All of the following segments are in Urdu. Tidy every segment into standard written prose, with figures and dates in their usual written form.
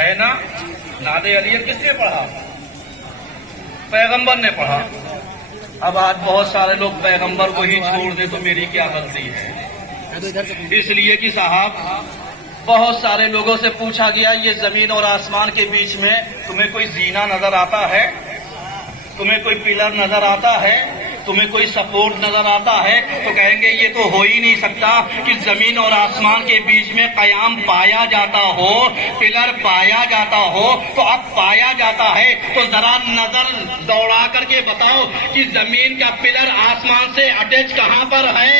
ہے نا؟ نعت علی کس نے پڑھا؟ پیغمبر نے پڑھا۔ اب آج بہت سارے لوگ پیغمبر کو ہی چھوڑ دیں تو میری کیا غلطی ہے؟ اس لیے کہ صاحب بہت سارے لوگوں سے پوچھا گیا یہ زمین اور آسمان کے بیچ میں تمہیں کوئی زینہ نظر آتا ہے؟ تمہیں کوئی پلر نظر آتا ہے؟ تمہیں کوئی سپورٹ نظر آتا ہے؟ تو کہیں گے یہ تو ہو ہی نہیں سکتا کہ زمین اور آسمان کے بیچ میں قیام پایا جاتا ہو، پلر پایا جاتا ہو۔ تو اب پایا جاتا ہے تو ذرا نظر دوڑا کر کے بتاؤ کہ زمین کا پلر آسمان سے اٹیچ کہاں پر ہے؟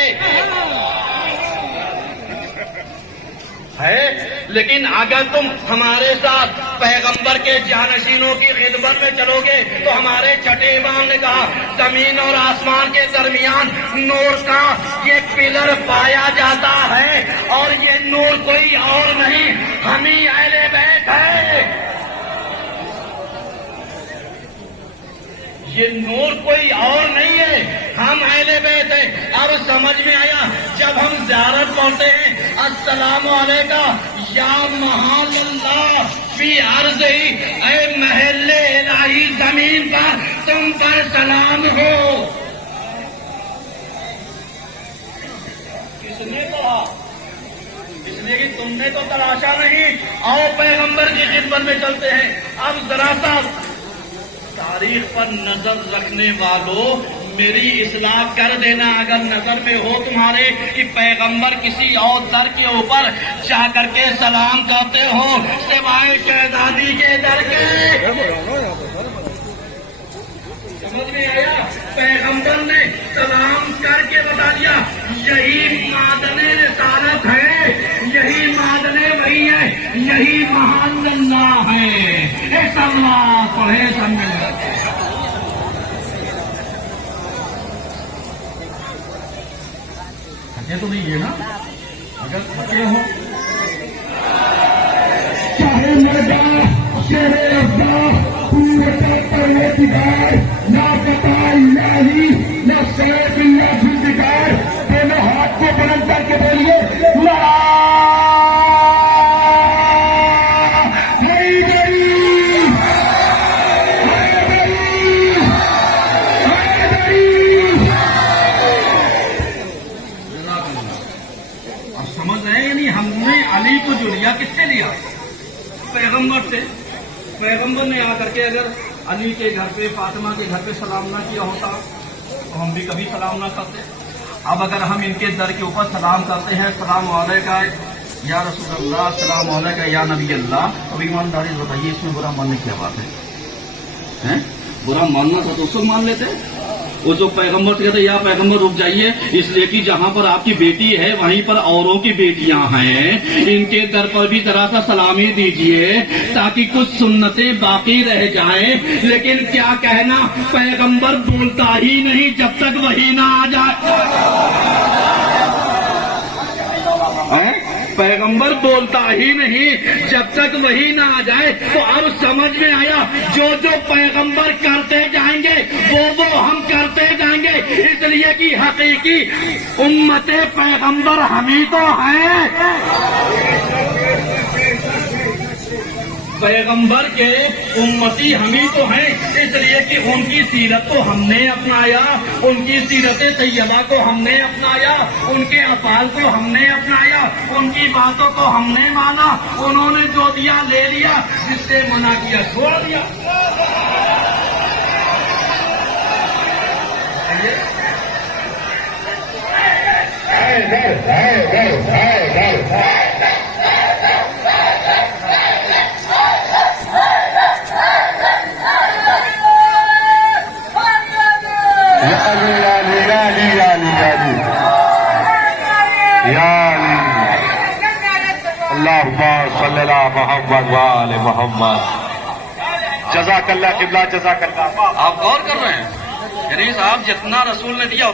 لیکن اگر تم ہمارے ساتھ پیغمبر کے جانشینوں کی خدمت میں چلو گے تو ہمارے چھٹے امام نے کہا زمین اور آسمان کے درمیان نور کا یہ پلر پایا جاتا ہے، اور یہ نور کوئی اور نہیں، ہم ہی اہل بیت ہے۔ یہ نور کوئی اور نہیں ہے، ہم اہل بیت ہیں۔ اب سمجھ میں آیا؟ جب ہم زیارت پڑھتے ہیں السلام علیکم یا محال اللہ فی عرض ہی، اے محل الہی زمین پر تم پر سلام ہو۔ کس نے کہا؟ اس لیے کہ تم نے تو تلاشا نہیں۔ آؤ پیغمبر کی خدمت میں چلتے ہیں۔ اب ذرا سا تاریخ پر نظر رکھنے والوں میری اصلاح کر دینا اگر نظر میں ہو تمہارے کہ پیغمبر کسی اور در کے اوپر جا کر کے سلام کرتے ہو سوائے شہزادی کے در کے۔ سمجھ میں آیا؟ پیغمبر نے سلام کر کے بتا دیا یہی معدن رسالت ہے، یہی معدن وہی ہے، یہی محل اللہ ہے۔ ایک اللہ پڑھے سمجھے تھکے تو نہیں ہے نا؟ اگر تھکے ہو چاہے مردا شیر افزا پورے کی گائے نہ بتائی الہی نہ سیف اللہ ذوالفقار، دونوں ہاتھ کو بلند کر کے بولیے علی کو جو لیا کس سے لیا؟ پیغمبر سے۔ پیغمبر نے آ کر کے اگر علی کے گھر پہ فاطمہ کے گھر پہ سلام نہ کیا ہوتا تو ہم بھی کبھی سلام نہ کرتے۔ اب اگر ہم ان کے در کے اوپر سلام کرتے ہیں السلام علیکم یا رسول اللہ، السلام علیکم یا نبی اللہ، تو ایمانداری بتائیے اس میں برا ماننے کی بات ہے؟ برا ماننا تھا تو اس کو مان لیتے۔ وہ جو پیغمبر سے کہتے یا پیغمبر رک جائیے، اس لیے کہ جہاں پر آپ کی بیٹی ہے وہیں پر اوروں کی بیٹیاں ہیں، ان کے در پر بھی ذرا سا سلامی دیجیے تاکہ کچھ سنتیں باقی رہ جائیں۔ لیکن کیا کہنا، پیغمبر بولتا ہی نہیں جب تک وحی نہ آ جائے۔ پیغمبر بولتا ہی نہیں جب تک وہی نہ آ جائے۔ تو اب سمجھ میں آیا جو جو پیغمبر کرتے جائیں گے وہ ہم کرتے جائیں گے، اس لیے کہ حقیقی امت پیغمبر ہم ہی تو ہیں۔ پیغمبر کے امتی ہم ہی تو ہیں، اس لیے کہ ان کی سیرت کو ہم نے اپنایا، ان کی سیرت طیبہ کو ہم نے اپنایا، ان کے افعال کو ہم نے اپنایا، ان کی باتوں کو ہم نے مانا۔ انہوں نے جو دیا لے لیا، جس سے منع کیا چھوڑ دیا۔ اللہم صلی اللہ محمد وآل محمد۔ جزاک اللہ قبلہ، جزاک اللہ۔ آپ غور کر رہے ہیں یعنی صاحب جتنا رسول نے دیا